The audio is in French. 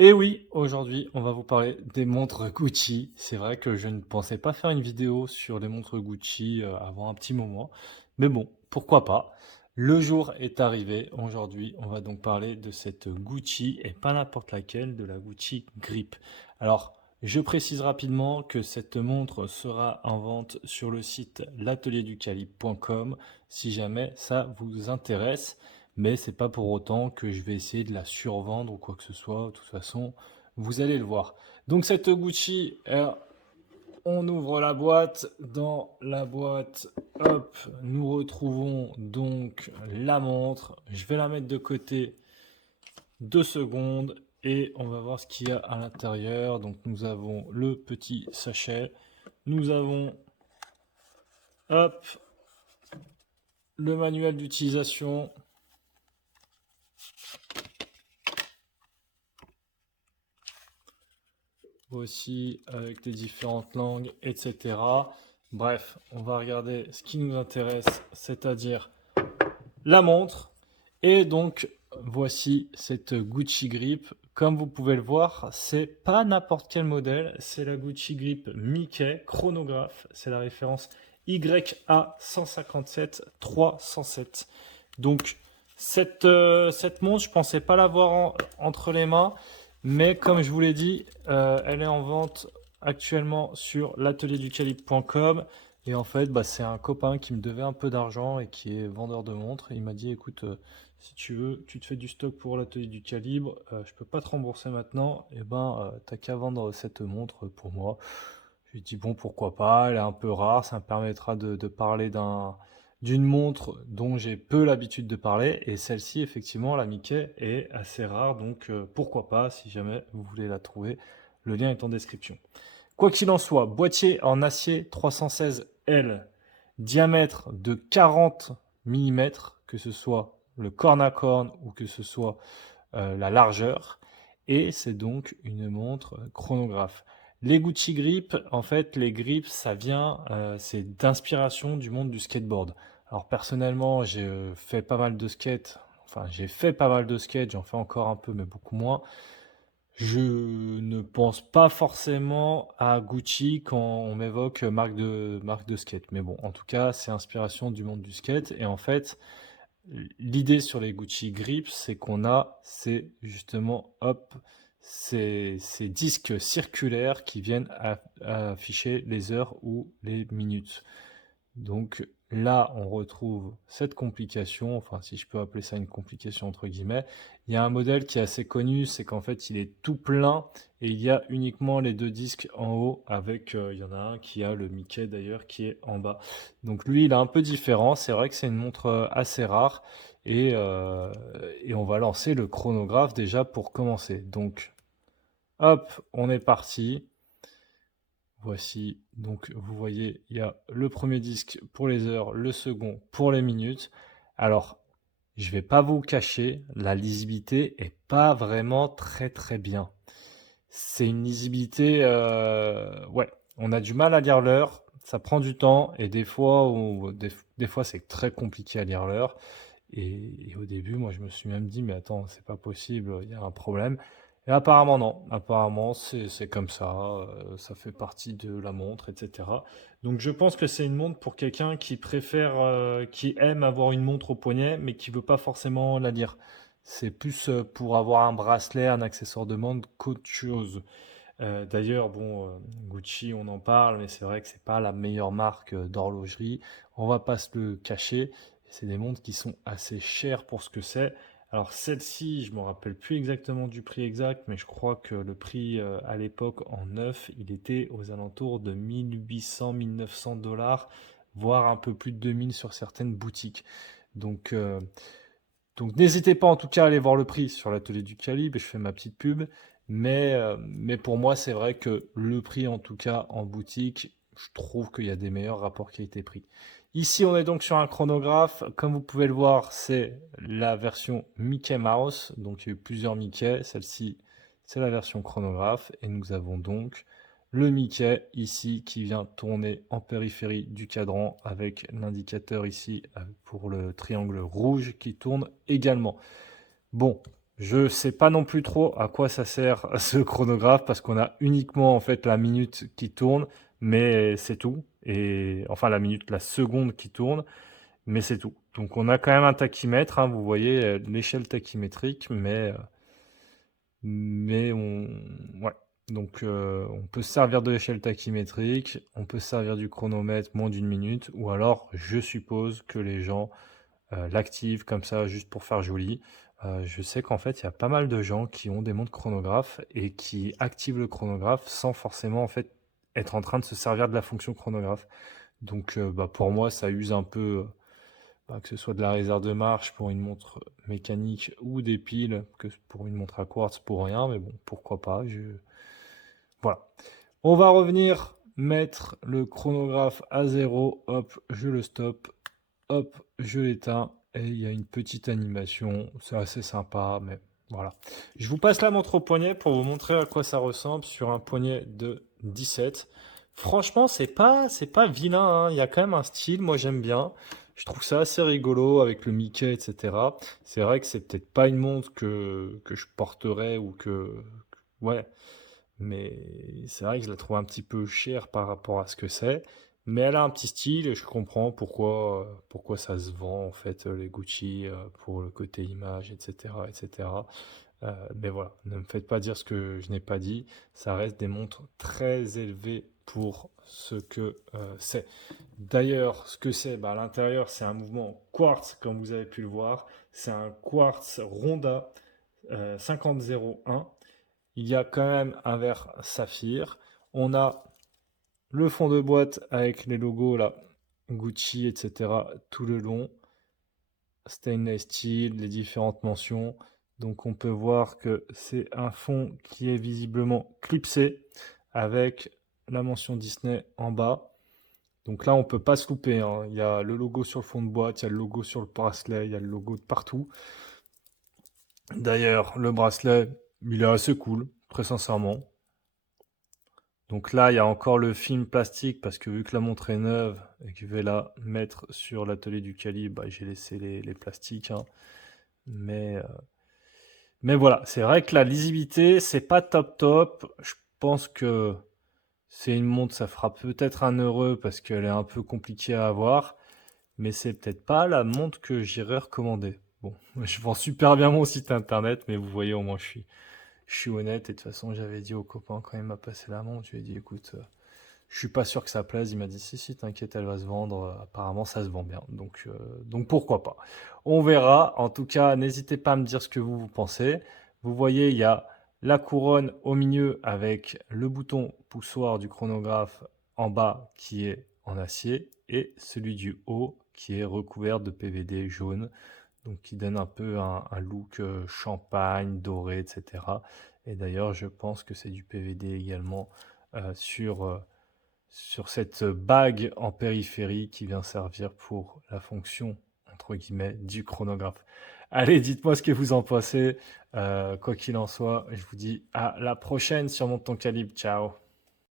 Et oui, aujourd'hui, on va vous parler des montres Gucci. C'est vrai que je ne pensais pas faire une vidéo sur les montres Gucci avant un petit moment, mais bon, pourquoi pas. Le jour est arrivé. Aujourd'hui, on va donc parler de cette Gucci et pas n'importe laquelle, de la Gucci Grip. Alors, je précise rapidement que cette montre sera en vente sur le site l'atelierducalibre.com si jamais ça vous intéresse. Mais c'est pas pour autant que je vais essayer de la survendre ou quoi que ce soit. De toute façon, vous allez le voir. Donc cette Gucci, on ouvre la boîte. Dans la boîte, hop, nous retrouvons donc la montre. Je vais la mettre de côté 2 secondes et on va voir ce qu'il y a à l'intérieur. Donc nous avons le petit sachet. Nous avons, hop, le manuel d'utilisation. Aussi avec les différentes langues, etc. Bref, on va regarder ce qui nous intéresse, c'est-à-dire la montre. Et donc, voici cette Gucci Grip. Comme vous pouvez le voir, c'est pas n'importe quel modèle, c'est la Gucci Grip Mickey chronographe. C'est la référence YA 157 307. Donc, cette montre, je pensais pas l'avoir entre les mains, mais comme je vous l'ai dit, elle est en vente actuellement sur l'atelierducalibre.com. Et en fait, bah, c'est un copain qui me devait un peu d'argent et qui est vendeur de montres. Il m'a dit, écoute, si tu veux, tu te fais du stock pour l'atelier du calibre, je peux pas te rembourser maintenant, et ben, t'as qu'à vendre cette montre pour moi. Je lui ai dit, bon, pourquoi pas, elle est un peu rare, ça me permettra de parler d'une montre dont j'ai peu l'habitude de parler, et celle-ci, effectivement, la Mickey, est assez rare, donc pourquoi pas, si jamais vous voulez la trouver, le lien est en description. Quoi qu'il en soit, boîtier en acier 316L, diamètre de 40 mm, que ce soit le corne à corne ou que ce soit la largeur. Et c'est donc une montre chronographe. Les Gucci Grip, en fait, les grips, ça vient, c'est d'inspiration du monde du skateboard. Alors personnellement, j'ai fait pas mal de skate, enfin j'ai fait pas mal de skate, j'en fais encore un peu, mais beaucoup moins. Je ne pense pas forcément à Gucci quand on m'évoque marque de skate. Mais bon, en tout cas, c'est inspiration du monde du skate. Et en fait, l'idée sur les Gucci Grips, c'est qu'on a, c'est justement, hop, ces disques circulaires qui viennent afficher les heures ou les minutes. Donc là, on retrouve cette complication, enfin si je peux appeler ça une complication entre guillemets. Il y a un modèle qui est assez connu, c'est qu'en fait il est tout plein et il y a uniquement les deux disques en haut avec, il y en a un qui a le Mickey d'ailleurs qui est en bas. Donc lui, il est un peu différent, c'est vrai que c'est une montre assez rare et on va lancer le chronographe déjà pour commencer. Donc hop, on est parti. Voici, donc vous voyez, il y a le premier disque pour les heures, le second pour les minutes. Alors, je vais pas vous cacher, la lisibilité est pas vraiment très très bien. C'est une lisibilité, ouais, on a du mal à lire l'heure, ça prend du temps et des fois c'est très compliqué à lire l'heure. Et au début, moi, je me suis même dit, mais attends, c'est pas possible, il y a un problème. Et apparemment, non. Apparemment, c'est comme ça fait partie de la montre, etc. Donc, je pense que c'est une montre pour quelqu'un qui préfère, qui aime avoir une montre au poignet, mais qui veut pas forcément la lire. C'est plus pour avoir un bracelet, un accessoire de montre qu'autre chose. D'ailleurs, bon, Gucci, on en parle, mais c'est vrai que c'est pas la meilleure marque d'horlogerie. On va pas se le cacher. C'est des montres qui sont assez chères pour ce que c'est. Alors celle-ci, je me rappelle plus exactement du prix exact, mais je crois que le prix à l'époque en neuf, il était aux alentours de 1800-1900 $, voire un peu plus de 2000 sur certaines boutiques. Donc, euh, donc n'hésitez pas en tout cas à aller voir le prix sur l'atelier du calibre, et je fais ma petite pub. Mais pour moi, c'est vrai que le prix, en tout cas en boutique, je trouve qu'il y a des meilleurs rapports qualité-prix. Ici, on est donc sur un chronographe. Comme vous pouvez le voir, c'est la version Mickey Mouse. Donc il y a eu plusieurs Mickey. Celle-ci, c'est la version chronographe. Et nous avons donc le Mickey ici qui vient tourner en périphérie du cadran avec l'indicateur ici pour le triangle rouge qui tourne également. Bon, Je sais pas non plus trop à quoi ça sert ce chronographe parce qu'on a uniquement en fait la minute qui tourne, mais c'est tout. Et enfin la minute, la seconde qui tourne, mais c'est tout. Donc on a quand même un tachymètre, hein, vous voyez l'échelle tachymétrique, mais ouais. Donc on peut se servir de l'échelle tachymétrique, on peut se servir du chronomètre moins d'une minute, ou alors je suppose que les gens l'activent comme ça juste pour faire joli. Je sais qu'en fait, il y a pas mal de gens qui ont des montres chronographes et qui activent le chronographe sans forcément en fait être en train de se servir de la fonction chronographe. Donc bah, pour moi, ça use un peu, bah, que ce soit de la réserve de marche pour une montre mécanique ou des piles que pour une montre à quartz pour rien, mais bon, pourquoi pas. Voilà. On va revenir mettre le chronographe à 0. Hop, je le stoppe. Hop, je l'éteins. Et il y a une petite animation. C'est assez sympa, mais voilà. Je vous passe la montre au poignet pour vous montrer à quoi ça ressemble sur un poignet de 17. Franchement, c'est pas vilain, hein. Il y a quand même un style. Moi, j'aime bien. Je trouve ça assez rigolo avec le Mickey, etc. C'est vrai que c'est peut-être pas une montre que je porterais ou ouais, mais c'est vrai que je la trouve un petit peu chère par rapport à ce que c'est. Mais elle a un petit style et je comprends pourquoi ça se vend en fait, les Gucci, pour le côté image, etc., etc. Mais voilà, ne me faites pas dire ce que je n'ai pas dit. Ça reste des montres très élevées pour ce que c'est. D'ailleurs, ce que c'est, bah, à l'intérieur, c'est un mouvement quartz, comme vous avez pu le voir. C'est un quartz Ronda 5001. Il y a quand même un verre saphir. On a le fond de boîte avec les logos là, Gucci, etc. tout le long. Stainless steel, les différentes mentions. Donc on peut voir que c'est un fond qui est visiblement clipsé avec la mention Disney en bas. Donc là on peut pas se louper, hein. Il y a le logo sur le fond de boîte, il y a le logo sur le bracelet, il y a le logo de partout. D'ailleurs, le bracelet, il est assez cool, très sincèrement. Donc là, il y a encore le film plastique parce que vu que la montre est neuve et que je vais la mettre sur l'atelier du calibre, bah, j'ai laissé les plastiques, hein. Mais, euh, mais voilà, c'est vrai que la lisibilité, c'est pas top top. Je pense que c'est une montre, ça fera peut-être un heureux parce qu'elle est un peu compliquée à avoir, mais c'est peut-être pas la montre que j'irais recommander. Bon, je vends super bien mon site internet, mais vous voyez, au moins je suis honnête. Et de toute façon, j'avais dit au copain quand il m'a passé la montre, je lui ai dit écoute, je suis pas sûr que ça plaise. Il m'a dit si, si, t'inquiète, elle va se vendre. Apparemment, ça se vend bien. Donc pourquoi pas. On verra. En tout cas, n'hésitez pas à me dire ce que vous pensez. Vous voyez, il y a la couronne au milieu avec le bouton poussoir du chronographe en bas qui est en acier et celui du haut qui est recouvert de PVD jaune. Donc qui donne un peu un look champagne, doré, etc. Et d'ailleurs, je pense que c'est du PVD également sur cette bague en périphérie qui vient servir pour la fonction, entre guillemets, du chronographe. Allez, dites-moi ce que vous en pensez. Quoi qu'il en soit, je vous dis à la prochaine sur Monte ton calibre. Ciao.